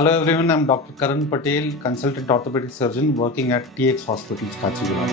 Hello everyone, I'm Dr. Karan Patel, consultant orthopedic surgeon working at TX Hospitals, Kachigura.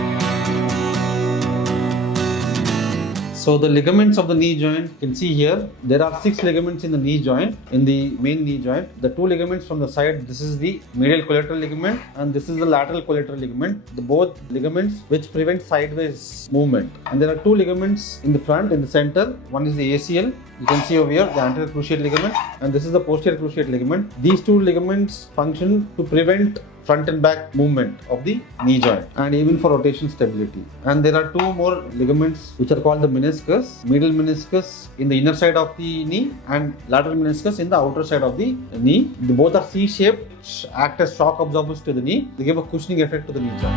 So the ligaments of the knee joint, you can see here, there are 6 ligaments in the knee joint, in the main knee joint. The 2 ligaments from the side, this is the medial collateral ligament and this is the lateral collateral ligament. The both ligaments which prevent sideways movement. And there are 2 ligaments in the front, in the center. One is the ACL. You can see over here the anterior cruciate ligament and this is the posterior cruciate ligament. These 2 ligaments function to prevent front and back movement of the knee joint and even for rotation stability. And there are 2 more ligaments which are called the meniscus, medial meniscus in the inner side of the knee and lateral meniscus in the outer side of the knee. They both are C-shaped, act as shock absorbers to the knee. They give a cushioning effect to the knee joint.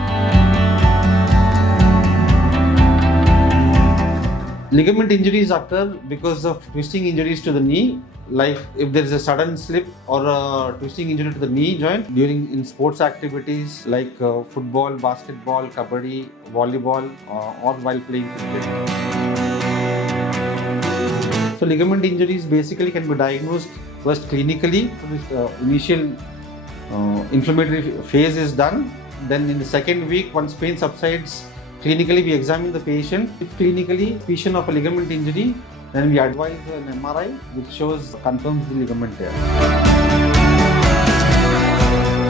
Ligament injuries occur because of twisting injuries to the knee, like if there is a sudden slip or a twisting injury to the knee joint during in sports activities like football, basketball, kabaddi, volleyball, or while playing cricket. So ligament injuries basically can be diagnosed first clinically. Initial inflammatory phase is done. Then in the second week, once pain subsides, clinically we examine the patient. If clinically suspicion of a ligament injury, then we advise an MRI which confirms the ligament tear.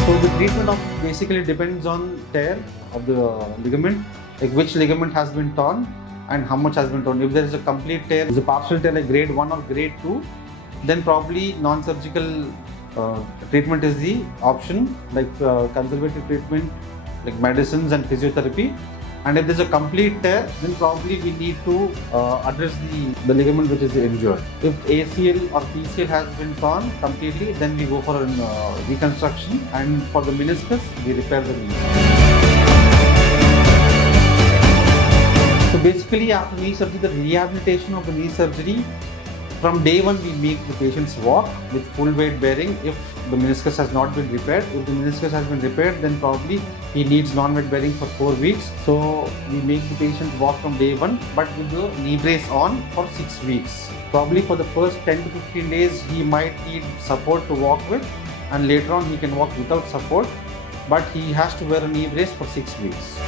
So the treatment of basically depends on tear of the ligament, like which ligament has been torn and how much has been torn. If there is a complete tear, is a partial tear like grade 1 or grade 2, then probably non-surgical treatment is the option, like conservative treatment like medicines and physiotherapy. And if there's a complete tear, then probably we need to address the ligament which is injured. If ACL or PCL has been torn completely, then we go for a reconstruction, and for the meniscus, we repair the knee. So basically, after knee surgery, the rehabilitation of the knee surgery, from day 1 we make the patients walk with full weight bearing if the meniscus has not been repaired. If the meniscus has been repaired, then probably he needs non-weight bearing for 4 weeks. So we make the patient walk from day 1 but with the knee brace on for 6 weeks. Probably for the first 10 to 15 days he might need support to walk with, and later on he can walk without support, but he has to wear a knee brace for 6 weeks.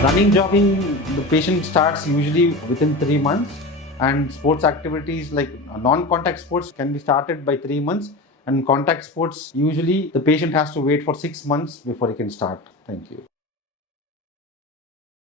Running, jogging, the patient starts usually within 3 months, and sports activities like non-contact sports can be started by 3 months, and contact sports usually the patient has to wait for 6 months before he can start. Thank you.